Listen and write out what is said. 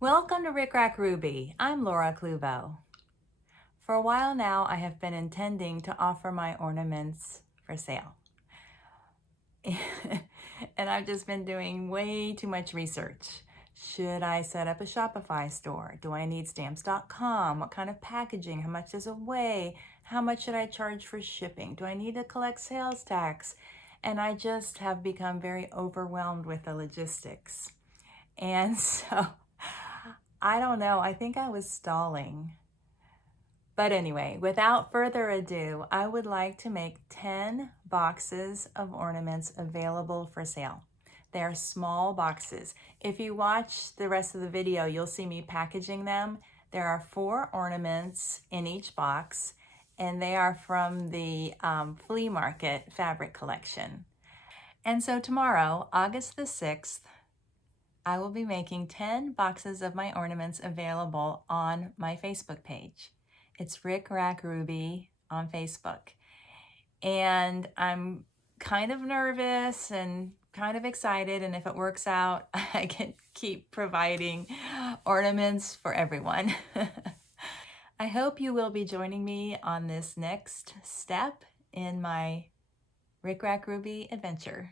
Welcome to Rick Rack Ruby. I'm Laura Kluvo. For a while now, I have been intending to offer my ornaments for sale. And I've just been doing way too much research. Should I set up a Shopify store? Do I need stamps.com? What kind of packaging? How much does it weigh? How much should I charge for shipping? Do I need to collect sales tax? And I just have become very overwhelmed with the logistics. And so I don't know, I think I was stalling. But anyway, without further ado, I would like to make 10 boxes of ornaments available for sale. They're small boxes. If you watch the rest of the video, you'll see me packaging them. There are 4 ornaments in each box, and they are from the Flea Market fabric collection. And so tomorrow, August the 6th, I will be making 10 boxes of my ornaments available on my Facebook page. It's Rick Rack Ruby on Facebook. And I'm kind of nervous and kind of excited, and if it works out, I can keep providing ornaments for everyone. I hope you will be joining me on this next step in my Rick Rack Ruby adventure.